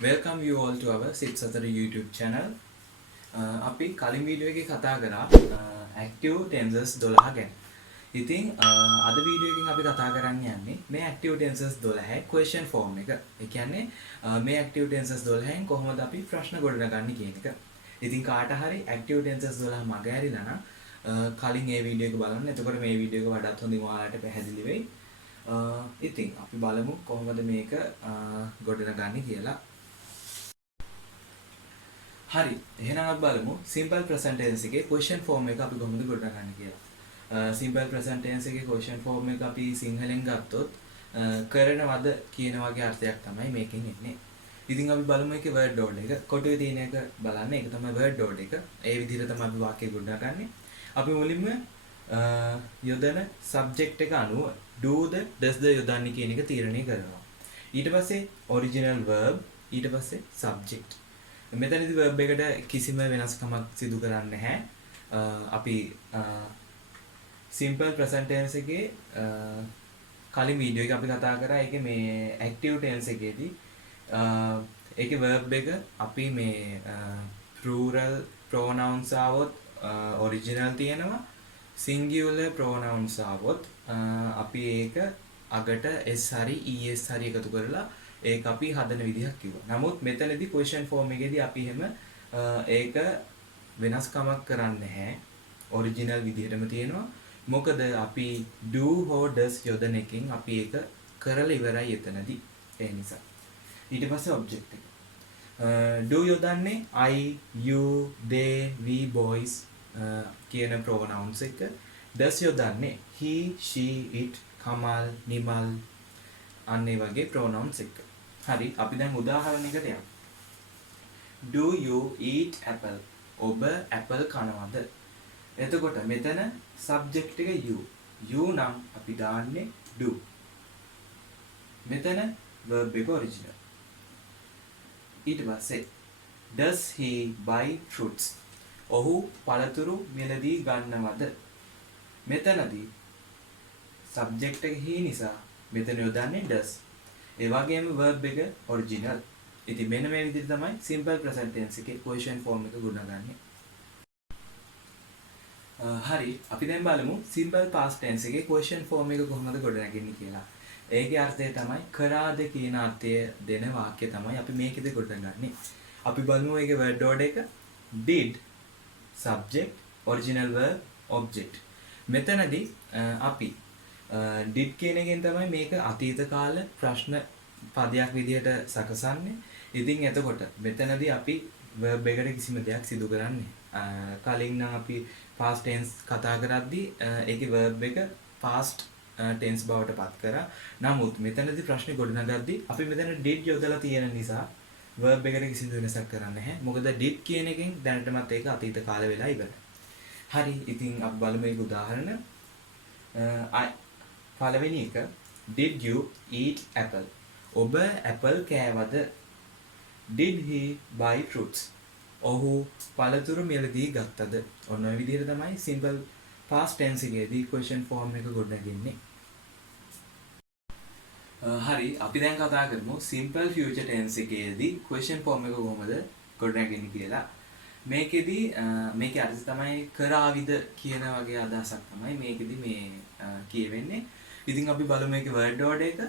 Welcome you all to our Sipsatara YouTube channel. අපි කලින් video එකේ කතා කරා active tenses 12 ගැන. ඉතින් අද වීඩියෝ එකකින් අපි කතා කරන්න යන්නේ මේ active tenses 12 question form එක. ඒ කියන්නේ මේ active tenses 12න් කොහොමද අපි ප්‍රශ්න ගොඩනගන්නේ කියන එක. ඉතින් කාට හරි active tenses 12 මග ඇරිලා නම් කලින් මේ වීඩියෝ එක බලන්න. එතකොට මේ වීඩියෝ එක වඩාත් හොඳින් ඔයාලට පැහැදිලි වෙයි. ඉතින් අපි බලමු කොහොමද මේක ගොඩනගන්නේ කියලා. හරි එහෙනම් අපි බලමු simple present tense එකේ question form එක අපි කොහොමද ගොඩනගන්නේ කියලා. simple present tense එකේ question form එක අපි සිංහලෙන් ගත්තොත් කරනවද කියන වගේ අර්ථයක් තමයි මේකෙන් එන්නේ. ඉතින් අපි බලමු ඒකේ word order එක. කොටුවේ තියෙන එක බලන්න. ඒක තමයි word order එක. ඒ විදිහට තමයි අපි වාක්‍ය ගොඩනගන්නේ. අපි මුලින්ම යොදන subject එක අනුව doද doesද යොදන්නේ කියන එක තීරණය කරනවා. ඊට පස්සේ original verb ඊට පස්සේ subject. මෙතනදී verb එකට කිසිම වෙනස්කමක් සිදු කරන්නේ නැහැ. අපි simple present tense එකේ කලින් වීඩියෝ එක අපි කතා කරා ඒකේ මේ active tense එකේදී ඒකේ verb එක අපි මේ plural pronouns ආවොත් original තියෙනවා singular pronouns ආවොත් අපි ඒක අගට s හරි es හරි එකතු කරලා ඒක අපි හදන විදිහක් කිව්වා. නමුත් මෙතනදී question form එකේදී අපි එහෙම ඒක වෙනස්කමක් කරන්නේ නැහැ. original විදිහටම තියෙනවා. මොකද අපි do or does යොදන එකෙන් අපි ඒක කරලා ඉවරයි එතනදී. ඒ නිසා. ඊට පස්සේ object එක. do යොදන්නේ I, you, they, we boys කියන pronouns එක. does යොදන්නේ he, she, it, kamal, nimal අන්න ඒ වගේ pronouns එක. හරි අපි දැන් උදාහරණයකට යමු. Do you eat apple? ඔබ apple කනවද? එතකොට මෙතන subject එක you. you නම් අපි දාන්නේ do. මෙතන verb එක original. ඊට පස්සේ does he buy fruits? ඔහු පළතුරු මිලදී ගන්නවද? මෙතනදී subject එක he නිසා මෙතන යොදන්නේ does. ඒ වගේම verb එක original. ඉතින් මෙන්න මේ විදිහට තමයි simple present tense එකේ question form එක ගොඩනගන්නේ. හරි අපි දැන් බලමු simple past tense එකේ question form එක කොහොමද ගොඩනගන්නේ කියලා. ඒකේ අර්ථය තමයි කරාද කියන අර්ථය දෙන වාක්‍ය තමයි අපි මේකෙද ගොඩනගන්නේ. අපි බලමු ඒකේ word order එක did subject original verb object. මෙතනදී අපි did කියන එකෙන් තමයි මේක අතීත කාල ප්‍රශ්න පදයක් විදිහට සකසන්නේ. ඉතින් එතකොට මෙතනදී අපි verb එකට කිසිම දෙයක් සිදු කරන්නේ කලින් නම් අපි past tense කතා කරද්දී ඒකේ verb එක past tense බවට පත් කරා. නමුත් මෙතනදී ප්‍රශ්නේ ගොඩනගද්දී අපි මෙතන did යොදලා තියෙන නිසා verb එකට කිසිදු වෙනසක් කරන්නේ නැහැ. මොකද did කියන එකෙන් දැනටමත් ඒක අතීත කාල වෙලා ඉවරයි. හරි ඉතින් අපි බලමු ඒක උදාහරණ. පළවෙනි එක did you eat apple? ඔබ apple කෑවද? did he buy fruits? ඔහු පළතුරු මිලදී ගත්තද? ඔන්න ඔය විදිහට තමයි simple past tense එකේදී question form එක ගොඩනගන්නේ. හරි අපි දැන් කතා කරමු simple future tense එකේදී question form එක කොහොමද ගොඩනගන්නේ කියලා. මේකෙදී මේකේ අර්ථය තමයි කරාවිද කියන වගේ අදහසක් තමයි මේකෙදී මේ කියවෙන්නේ. ඉතින් අපි බලමු මේකේ word order එක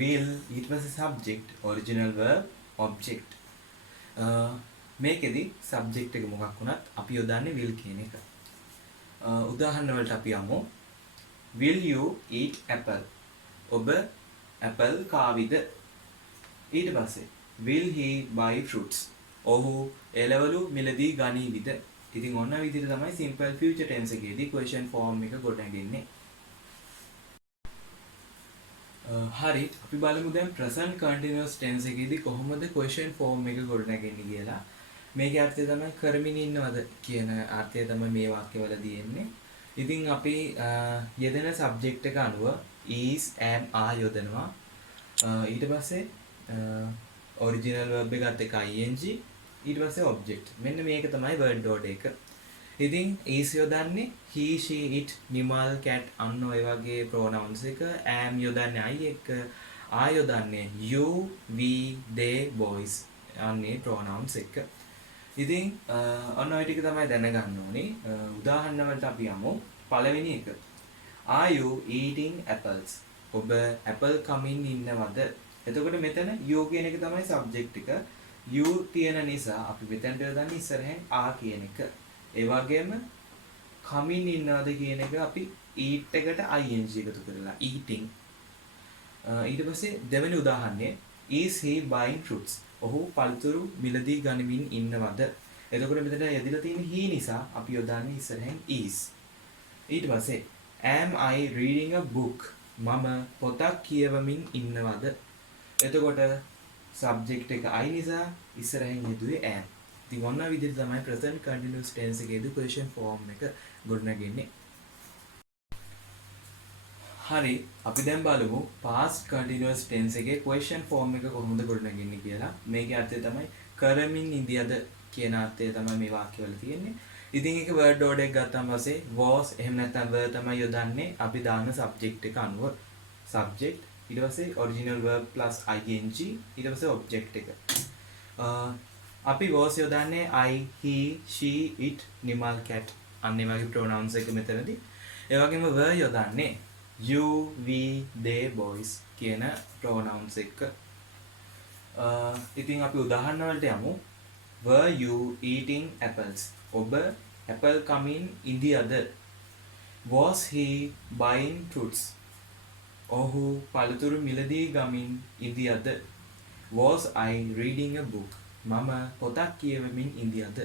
will ඊට පස්සේ subject original verb object. මේකෙදී subject එක මොකක් වුණත් අපි යොදන්නේ will කියන එක. උදාහරණ වලට අපි යමු. Will you eat apple? ඔබ apple කාවිද? ඊට පස්සේ will he buy fruits? ඔහු එළවලු මිලදී ගනීවිද? ඉතින් ඔන්න විදිහට තමයි simple future tense එකේදී question form එක ගොඩනගන්නේ. හරි අපි බලමු දැන් present continuous tense එකේදී කොහොමද question form එක ගොඩනගන්නේ කියලා. මේකේ අර්ථය තමයි කරමින් ඉන්නවද කියන අර්ථය තමයි මේ වාක්‍යවලදී එන්නේ. ඉතින් අපි යෙදෙන subject එක අනුව is am are යොදනවා. ඊට පස්සේ original verb එකත් එක්ක ing ඊට පස්සේ object. මෙන්න මේක තමයි word order එක. ඉතින් is යොදන්නේ he, she, it, nimal, cat අන්න ඔය වගේ pronouns එක am යොදන්නේ I එක්ක ආයොදන්නේ you, we, they, boys අන්නේ pronouns එක. ඉතින් ඔන්න ඔය ටික තමයි දැනගන්න ඕනේ. උදාහරණ වලට අපි යමු. පළවෙනි එක. Are you eating apples? ඔබ apple කමින් ඉන්නවද? එතකොට මෙතන you කියන එක තමයි subject එක. you තියෙන නිසා අපි මෙතනට යොදන්නේ ඉස්සරහෙන් are කියන එක. ඒ වගේම කමින් ඉන්නවද කියන එක අපි eat එකට ing එකතු කරලා eating. ඊට පස්සේ දෙවෙනි උදාහරණය is he buying fruits? ඔහු පළතුරු මිලදී ගනිමින් ඉන්නවද? එතකොට මෙතන යදිලා තියෙන he නිසා අපි යොදන්නේ ඉස්සරහෙන් is. ඊට පස්සේ am I reading a book? මම පොතක් කියවමින් ඉන්නවද? එතකොට subject එක I නිසා ඉස්සරහින් යෙදුවේ am. ඉතින් ඔන්න විදිහට තමයි present continuous tense එකේදී question form එක ගොඩනගන්නේ. හරි, අපි දැන් බලමු past continuous tense එකේ question form එක කොහොමද ගොඩනගන්නේ කියලා. මේකේ අර්ථය තමයි කරමින් ඉඳියද කියන අර්ථය තමයි මේ වාක්‍යවල තියෙන්නේ. ඉතින් ඒක word order එක ගත්තාම පස්සේ was එහෙම නැත්නම් were තමයි යොදන්නේ අපි දාන subject එක අනුව. subject ඊට පස්සේ original verb plus ing ඊට පස්සේ object එක. අපි was යොදන්නේ I, he, she, it, Nimal, cat අන්න ඒ වගේ pronouns එක මෙතනදී. ඒ වගේම were යොදන්නේ you, we, they, boys කියන pronouns එක. ඉතින් අපි උදාහරණ වලට යමු. Were you eating apples? ඔබ apple කමින් ඉඳියද? Was he buying fruits? ඔහු පළතුරු මිලදී ගමින් ඉඳියද? Was I reading a book? මම පොතක් කියවමින් ඉඳියද?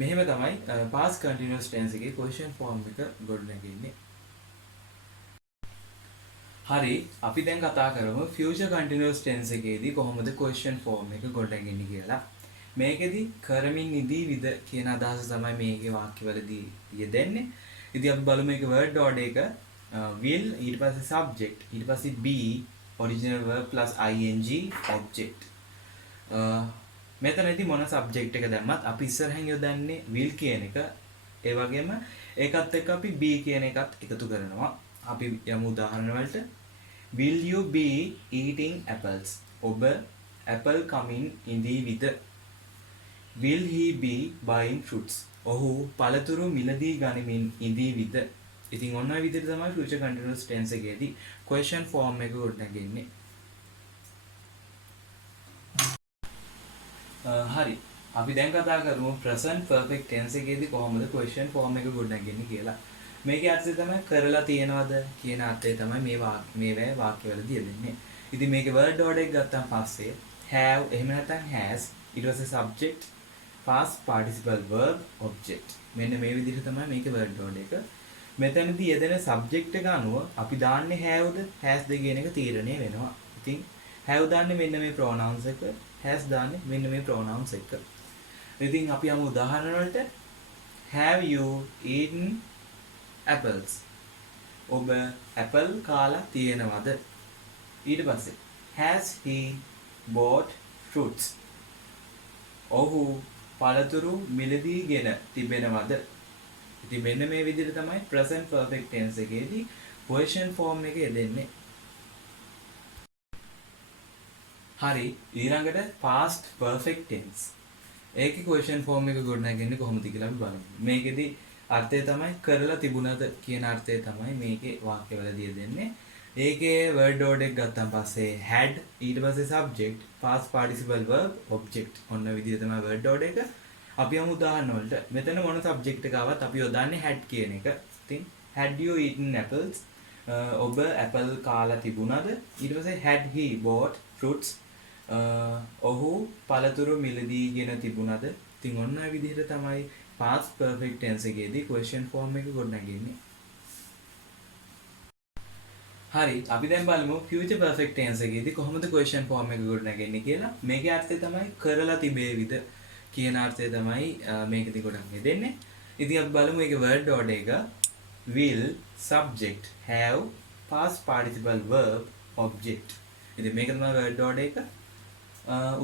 මෙහෙම තමයි past continuous tense එකේ question form එක ගොඩනගන්නේ. හරි, අපි දැන් කතා කරමු future continuous tense එකේදී කොහොමද question form එක ගොඩනගන්නේ කියලා. මේකෙදි කරමින් ඉඳීවිද කියන අදහස තමයි මේකේ වාක්‍යවලදී යෙදෙන්නේ. ඉතින් අපි බලමු මේක word order එක will ඊට පස්සේ subject ඊට පස්සේ be original verb plus ing object. මෙතනදී මොන subject එක දැම්මත් අපි ඉස්සරහින් යොදන්නේ will කියන එක. ඒ වගේම ඒකත් එක්ක අපි be කියන එකත් එකතු කරනවා. අපි යමු උදාහරණ වලට. Will you be eating apples? ඔබ apple කමින් ඉඳීවිද? Will he be buying fruits? ඔහු පළතුරු මිලදී ගනිමින් ඉඳීවිද? ඉතින් ඔන්න ඔය විදිහට තමයි future continuous tense එකේදී question form එක ගොඩනගන්නේ. හරි, අපි දැන් කතා කරමු present perfect tense එකේදී කොහොමද question form එක ගොඩනගන්නේ කියලා. මේකේ අර්ථය තමයි කරලා තියෙනවද කියන අර්ථය තමයි මේ වාක්‍යවලදී යෙදෙන්නේ. ඉතින් මේකේ word order එක ගත්තාම පස්සේ have එහෙම නැත්නම් has ඊට පස්සේ subject past participle verb object මෙන්න මේ විදිහට තමයි මේකේ word order එක. මෙතනදී යෙදෙන subject එක අනුව අපි දාන්නේ haveද hasද කියන එක තීරණය වෙනවා. ඉතින් have දාන්නේ මෙන්න මේ pronouns එක, has දාන්නේ මෙන්න මේ pronouns එක. ඉතින් අපි යමු උදාහරණ වලට. Have you eaten apples? ඔබ apple කාලා තියෙනවද? ඊට පස්සේ has he bought fruits? ඔහු පළතුරු මිලදීගෙන තිබෙනවද? ඉතින් මෙන්න මේ විදිහට තමයි present perfect tense එකේදී question form එක යෙදෙන්නේ. හරි, ඊළඟට past perfect tense. ඒකේ question form එක ගොඩනගන්නේ කොහොමද කියලා අපි බලමු. මේකෙදි අර්ථය තමයි කරලා තිබුණද කියන අර්ථය තමයි මේකේ වාක්‍යවලදී දෙන්නේ. ඒකේ word order එක ගත්තාන් පස්සේ had ඊට පස්සේ subject past participle verb object ඔන්න විදිහට තමයි word order එක. අපි යමු උදාහරණ වලට. මෙතන මොන subject එක ආවත් අපි යොදන්නේ had කියන එක. ඉතින් had you eaten apples? ඔබ apple කාලා තිබුණද? ඊට පස්සේ had he bought fruits? ඔහු පළතුරු මිලදීගෙන තිබුණද? ඉතින් ඔන්න ඔය විදිහට තමයි past perfect tense එකේදී question form එක ගොඩනගන්නේ. හරි, අපි දැන් බලමු future perfect tense එකේදී කොහොමද question form එක ගොඩනගන්නේ කියලා. මේකේ අර්ථය තමයි කරලා තිබේවිද කියන අර්ථය තමයි මේකෙදි ගොඩක් දෙන්නේ. ඉතින් අපි බලමු මේකේ word order එක will subject have past participle verb object. ඉතින් මේක තමයි word order එක.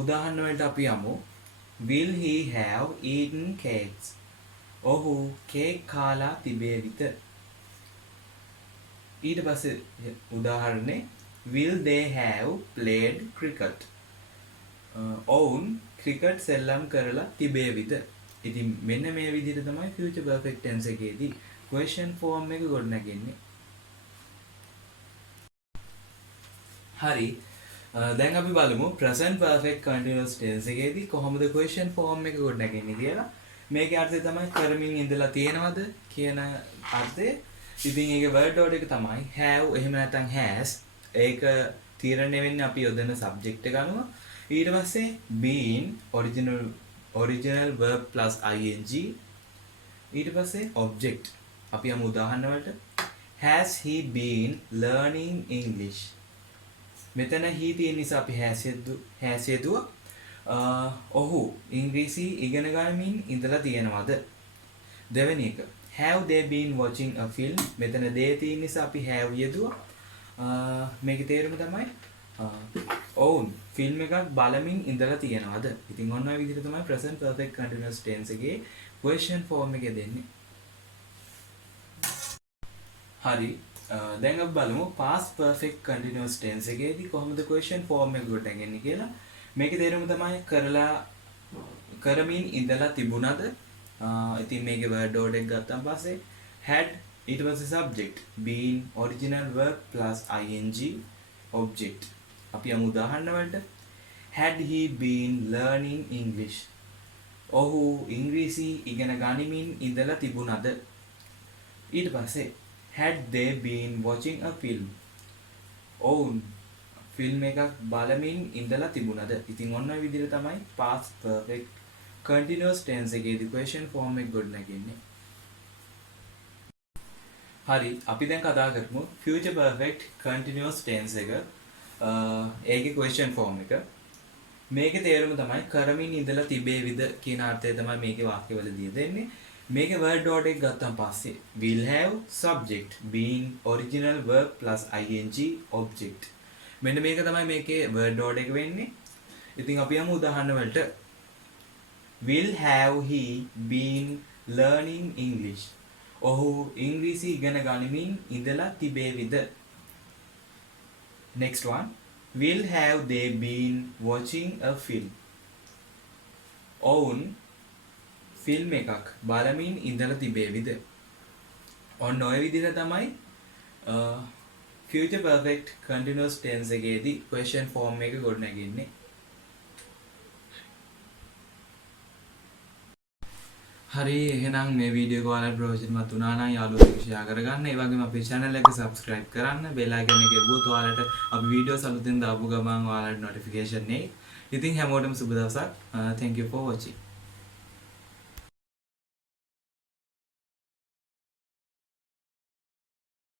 උදාහරණ වලට අපි යමු. Will he have eaten cakes? ඔහු කේක් කාලා තිබේවිද? ඊට පස්සේ උදාහරණේ will they have played cricket? ඔවුන් ක්‍රිකට් සෙල්ලම් කරලා තිබේවිද? ඉතින් මෙන්න මේ විදිහට තමයි future perfect tense එකේදී question form එක ගොඩනගන්නේ. හරි. දැන් අපි බලමු present perfect continuous tense එකේදී කොහොමද question form එක ගොඩනගන්නේ කියලා. මේකේ අර්ථය තමයි කරමින් ඉඳලා තියෙනවද කියන අර්ථය. ඉතින් ඒකේ word order එක තමයි have එහෙම නැත්නම් has. ඒක තීරණය වෙන්නේ අපි යොදන subject එක අනුව. ඊට පස්සේ been original verb plus ing. ඊට පස්සේ object. අපි යමු උදාහරණ වලට. Has he been learning English? මෙතන he තියෙන නිසා අපි has යෙදුවා. ඔහු ඉංග්‍රීසි ඉගෙන ගනිමින් ඉඳලා තියෙනවද? දෙවෙනි එක. Have they been watching a film? මෙතන they තියෙන නිසා අපි have යෙදුවා. මේකේ තේරුම තමයි ඔවුන් ෆිල්ම් එකක් බලමින් ඉඳලා තියෙනවද? ඉතින් ඔන්න ඔය විදිහට තමයි present perfect continuous tense එකේ question form එක දෙන්නේ. හරි. දැන් අපි බලමු past perfect continuous tense එකේදී කොහොමද question form එක ගොඩනගන්නේ කියලා. මේකේ තේරුම තමයි කරමින් ඉඳලා තිබුණද? ඉතින් මේකේ word order එක ගත්තාන් පස්සේ had ඊට පස්සේ subject been original verb plus ing object. අපි යමු උදාහරණ වලට. Had he been learning English? ඔහු ඉංග්‍රීසි ඉගෙන ගනිමින් ඉඳලා තිබුණද? ඊට පස්සේ had they been watching a film? ඔවුන් ෆිල්ම් එකක් බලමින් ඉඳලා තිබුණද? ඉතින් ඔන්න ඔය විදිහට තමයි past perfect continuous tense එකේදී question form එක ගොඩනගන්නේ. හරි, අපි දැන් කතා කරමු future perfect continuous tense එක. ඒකේ question form එක. මේකේ තේරුම තමයි කරමින් ඉඳලා තිබේවිද කියන අර්ථය තමයි මේකේ වාක්‍යවලදී දෙන්නේ. මේකේ word order එක ගත්තාන් පස්සේ will have subject been original verb plus ing object. මෙන්න මේක තමයි මේකේ word order එක වෙන්නේ. ඉතින් අපි යමු උදාහරණ වලට. Will have he been learning English? ඔහු ඉංග්‍රීසි ඉගෙන ගනිමින් ඉඳලා තිබේවිද? Next one. Will have they been watching a film? ඔවුන් ෆිල්ම් එකක් බලමින් ඉඳලා තිබේවිද? ඔන්න ඔය විදිහට තමයි future perfect continuous tense එකේදී question form එක ගොඩනගන්නේ. හරි, එහෙනම් මේ වීඩියෝ එක ඔයාලට ප්‍රයෝජනවත් වුණා නම් යාළුවෝ එක්ක share කරගන්න. ඒ වගේම අපේ channel එක subscribe කරන්න. bell icon එක එවුවොත් ඔයාලට අපි වීඩියෝස් අලුතෙන් දාපු ගමන් ඔයාලට notification එයි. ඉතින් හැමෝටම සුබ දවසක්. Thank you for watching.